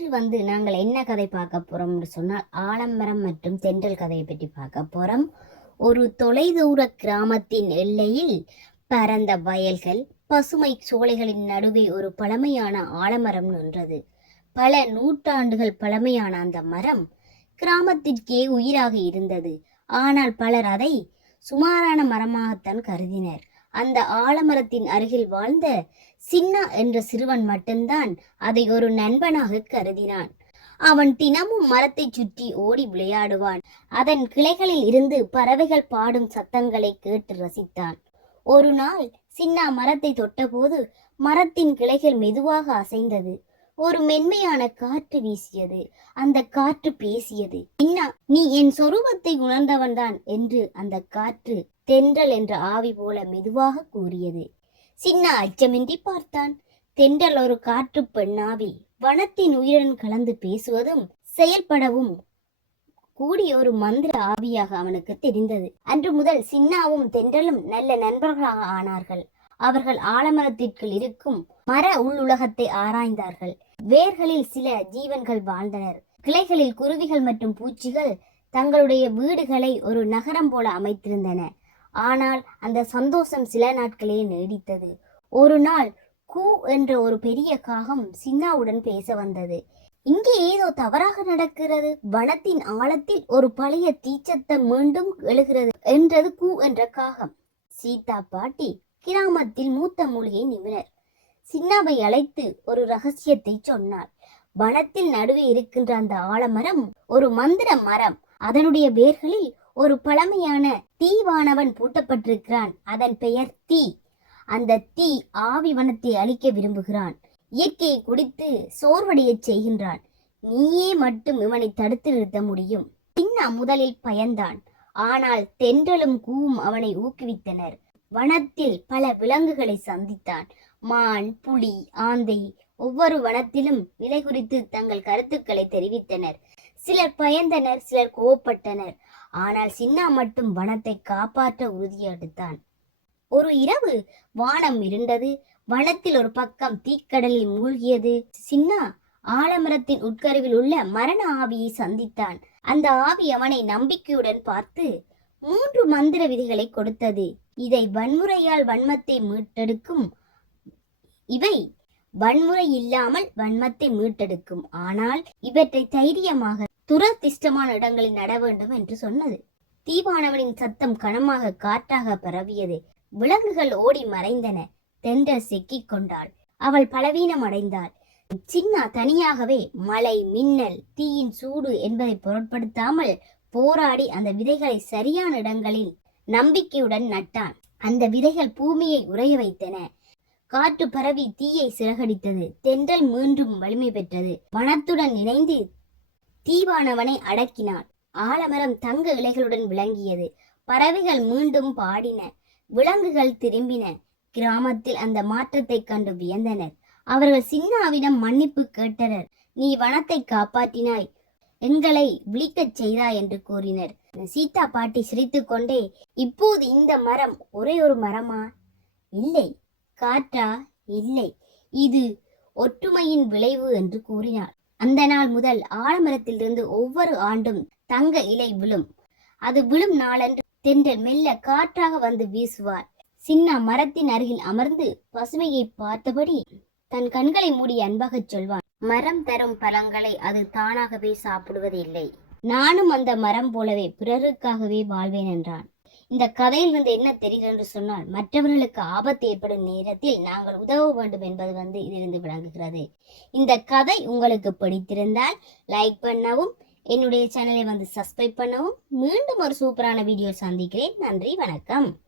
இன்று வந்து நாங்கள் என்ன கதை பார்க்க போறோம்னு சொன்னால் ஆலமரம் மற்றும் தென்றல் கதையை பற்றி பார்க்க போறோம். ஒரு தொலைதூர கிராமத்தின் எல்லையில் பரந்த வயல்கள் பசுமை சோலைகளின் நடுவே ஒரு பழமையான ஆலமரம் நின்றது. பல நூற்றாண்டுகள் பழமையான அந்த மரம் கிராமத்திற்கே உயிராக இருந்தது. ஆனால் பலர் அதை சுமாரான மரமாகத்தான் கருதினர். அந்த ஆலமரத்தின் அருகில் வாழ்ந்த சின்னா என்ற சிறுவன் மட்டும்தான் அதை ஒரு நண்பனாக கருதினான். அவன் தினமும் மரத்தை சுற்றி ஓடி விளையாடுவான். அதன் கிளைகளில் இருந்து பறவைகள் பாடும் சத்தங்களை கேட்டு ரசித்தான். ஒரு நாள் சின்னா மரத்தை தொட்டபோது மரத்தின் கிளைகள் மெதுவாக அசைந்தது. ஒரு மென்மையான காற்று வீசியது. அந்த காற்று பேசியது. சின்னா நீ என் சொரூபத்தை உணர்ந்தவன்தான் என்று அந்த காற்று தென்றல் என்ற ஆவி போல மெதுவாக கூறியது. சின்னா அச்சமின்றி பார்த்தான். தென்றல் ஒரு காற்று பெண்ணாவி வனத்தின் உயிருடன் கலந்து பேசுவதும் செயல்படவும் கூடிய ஒரு மந்திர ஆவியாக அவனுக்கு தெரிந்தது. அன்று முதல் சின்னாவும் தென்றலும் நல்ல நண்பர்களாக ஆனார்கள். அவர்கள் ஆலமரத்திற்குள் இருக்கும் மர உள்ளுலகத்தை ஆராய்ந்தார்கள். வேர்களில் சில ஜீவன்கள் வாழ்ந்தனர். கிளைகளில் குருவிகள் மற்றும் பூச்சிகள் தங்களுடைய வீடுகளை ஒரு நகரம் போல அமைத்திருந்தன. ஆனால் அந்த சந்தோஷம் சில நாட்களே நீடித்தது. ஒரு நாள் கூ என்ற ஒரு பெரிய காகம் சின்னாவுடன் பேச வந்தது. இங்கே ஏதோ தவறாக நடக்கிறது. வனத்தின் ஆழத்தில் ஒரு பழைய தீச்சத்தம் மீண்டும் எழுகிறது என்றது கூ என்ற காகம். சீதா பாட்டி கிராமத்தில் மூத்த மூலிகை நிபுணர். சின்னாவை அழைத்து ஒரு ரகசியத்தை சொன்னார் வனத்தில் நடுவே இருக்கின்ற அந்த ஆலமரம் ஒரு மந்திர மரம். அதனுடைய வேர்களில் ஒரு பழமையான தீவானவன் பூட்டப்பட்டிருக்கிறான். அதன் பெயர் தீ. அந்த தீ ஆவி வனத்தை அழிக்க விரும்புகிறான். இயற்கையை குடித்து சோர்வடையச் செய்கின்றான். நீயே மட்டும் இவனை தடுத்து நிறுத்த முடியும். சின்னா முதலில் பயந்தான். ஆனால் தென்றலும் கூவும் அவனை ஊக்குவித்தனர். வனத்தில் பல விலங்குகளை சந்தித்தான். மான் புலி ஆந்தை ஒவ்வொரு வனத்திலும் விலை குறித்து தங்கள் கருத்துக்களை தெரிவித்தனர். சிலர் பயந்தனர் சிலர் கோவப்பட்டனர். ஆனால் சின்னா மட்டும் வனத்தை காப்பாற்ற உறுதியெடுத்தான். ஒரு இரவு வானம் இருண்டது வனத்தில் ஒரு பக்கம் தீக்கடலில் மூழ்கியது. சின்னா ஆலமரத்தின் உட்கருவில் உள்ள மரண ஆவியை சந்தித்தான். அந்த ஆவி அவனை நம்பிக்கையுடன் பார்த்து மூன்று மந்திர விதிகளை கொடுத்தது. இதை வன்முறையால் வன்மத்தை மீட்டெடுக்கும் இவை வன்முறை இல்லாமல் வன்மத்தை மீட்டெடுக்கும். ஆனால் இவற்றை தைரியமாக துரதிஷ்டமான இடங்களில் நட வேண்டும் என்று சொன்னது. தீவானவனின் சத்தம் கனமாக காற்றாக பரவியது. விலங்குகள் ஓடி மறைந்தன. தென்றல் சிக்கிக் கொண்டாள். அவள் பலவீனம் அடைந்தாள். சின்னா தனியாகவே மழை மின்னல் தீயின் சூடு என்பதை பொருட்படுத்தாமல் போராடி அந்த விதைகளை சரியான இடங்களில் நம்பிக்கையுடன் நட்டான். அந்த விதைகள் பூமியை உறைய வைத்தன. காற்று பரவி தீயை சிறகடித்தது. தென்றல் மீண்டும் வலிமை பெற்றது. பணத்துடன் இணைந்து தீவானவனை அடக்கினான். ஆலமரம் தங்க இலைகளுடன் விளங்கியது. பறவைகள் மீண்டும் பாடின. விலங்குகள் திரும்பின. கிராமத்தில் அந்த மாற்றத்தை கண்டு வியந்தனர். அவர்கள் சின்னாவிடம் மன்னிப்பு கேட்டனர். நீ வனத்தை காப்பாற்றினாய். எங்களை விழிக்கச் செய்தாய் என்று கூறினர். சீதா பாட்டி சிரித்து கொண்டே இப்போது இந்த மரம் ஒரே ஒரு மரமா? இல்லை. காற்றா? இல்லை. இது ஒற்றுமையின் விளைவு என்று கூறினார் அந்த நாள் முதல் ஆலமரத்திலிருந்து ஒவ்வொரு ஆண்டும் தங்க இலை விழும். அது விழும் நாளன்று தென்றல் மெல்ல காற்றாக வந்து வீசுவார். சின்னா மரத்தின் அருகில் அமர்ந்து பசுமையை பார்த்தபடி தன் கண்களை மூடி அன்பாகச் சொல்வான். மரம் தரும் பழங்களை அது தானாகவே சாப்பிடுவதில்லை. நானும் அந்த மரம் போலவே பிறருக்காகவே வாழ்வேன் என்றான். இந்த கதையிலிருந்து என்ன தெரிகிறது என்று சொன்னால் மற்றவர்களுக்கு ஆபத்து ஏற்படும் நேரத்தில் நாங்கள் உதவ வேண்டும் என்பது வந்து இதிலிருந்து விளங்குகிறது. இந்த கதை உங்களுக்கு பிடித்திருந்தால் லைக் பண்ணவும் என்னுடைய சேனலை வந்து சப்ஸ்கிரைப் பண்ணவும். மீண்டும் ஒரு சூப்பரான வீடியோ சந்திக்கிறேன். நன்றி வணக்கம்.